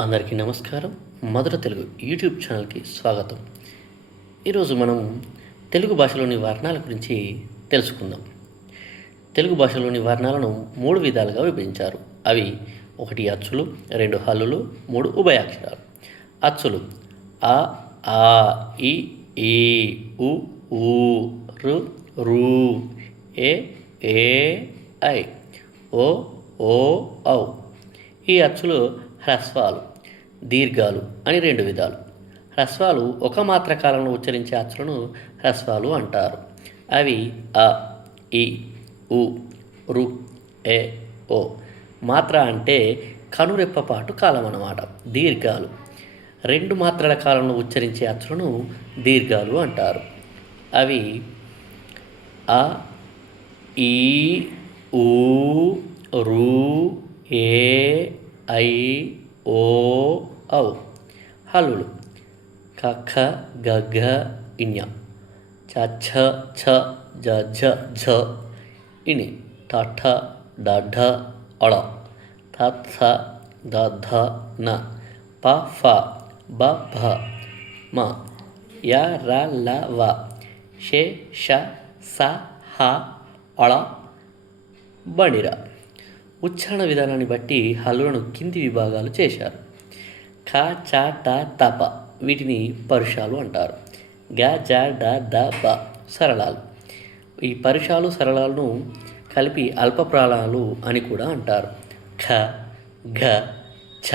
అందరికీ నమస్కారం. మధుర తెలుగు యూట్యూబ్ ఛానల్కి స్వాగతం. ఈరోజు మనం తెలుగు భాషలోని వర్ణాల గురించి తెలుసుకుందాం. తెలుగు భాషలోని వర్ణాలను 3 విధాలుగా విభజించారు. అవి 1 అచ్చులు, 2 హల్లులు, 3 ఉభయాక్షరాలు. అచ్చులు అ, ఆ, ఇ, ఈ, ఉ, ఊ, రు, రు, ఏ, ఐ, ఓ, ఔ. ఈ అచ్చులు హ్రస్వాలు, దీర్ఘాలు అని 2 విధాలు. హ్రస్వాలు ఒక మాత్ర కాలంలో ఉచ్చరించే అచ్చులను హ్రస్వాలు అంటారు. అవి అ, ఇ, ఉ, రు, ఏ, ఓ. మాత్ర అంటే కనురెప్పపాటు కాలం అన్నమాట. దీర్ఘాలు 2 మాత్రల కాలంలో ఉచ్చరించే అచ్చులను దీర్ఘాలు అంటారు. అవి అ, ఈ, ఊ, రు, ఏ, ఐ, ఓ, ఔ. హల్లులు క, ఖ, గ, ఘ, ఇఞ, చ, ఛ, ఛ, జ, ఝ, ఝ, ఇని, ట, ఠ, డ, ఢ, అళ, థ, థ, ద, ధ, న, ప, ఫ, బ, భ, మ, య, ర, ల, వ, షే, ష, స, హ, అళ, బణిర. ఉచ్చారణ విధానాన్ని బట్టి హల్లులను కింది విభాగాలు చేశారు. ఖ, చ, ట, తప వీటిని పరుషాలు అంటారు. గ, జ, డ, ద, బ సరళాలు. ఈ పరుషాలు సరళాలను కలిపి అల్పప్రాణాలు అని కూడా అంటారు. ఖ, ఘ, ఛ,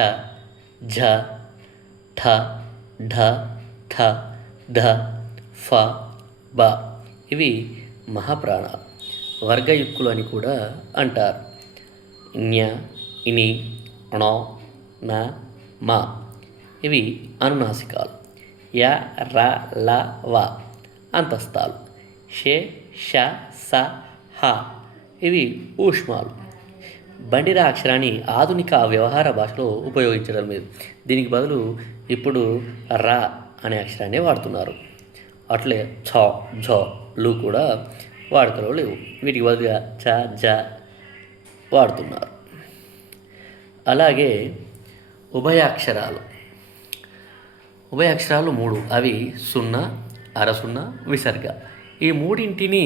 ఝ, ఠ, ఢ, థ, ధ, ఫ, బ ఇవి మహాప్రాణాలు. వర్గయుక్కులు అని కూడా అంటారు. ఞ, ఇని, ణో, న, మ ఇవి అనునాసికాలు. య, ర, ల, వ అంతస్తాలు. షే, ష, స, హ ఇవి ఊష్మాలు. బండిరా అక్షరాన్ని ఆధునిక వ్యవహార భాషలో ఉపయోగించడం లేదు. దీనికి బదులు ఇప్పుడు రా అనే అక్షరాన్ని వాడుతున్నారు. అట్లే ఛ, ఝ లు కూడా వాడుకలో లేవు. వీటికి బదులుగా చ, జ వాడుతున్నారు. అలాగే ఉభయాక్షరాలు 3. అవి సున్నా, అరసున్న, విసర్గ. ఈ మూడింటిని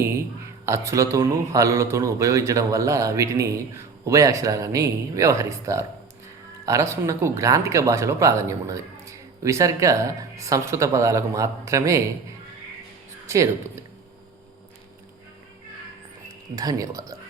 అచ్చులతోనూ హల్లులతోనూ ఉపయోగించడం వల్ల వీటిని ఉభయాక్షరాలని వ్యవహరిస్తారు. అరసున్నకు గ్రాంథిక భాషలో ప్రాధాన్యం ఉన్నది. విసర్గ సంస్కృత పదాలకు మాత్రమే చేరుతుంది. ధన్యవాదాలు.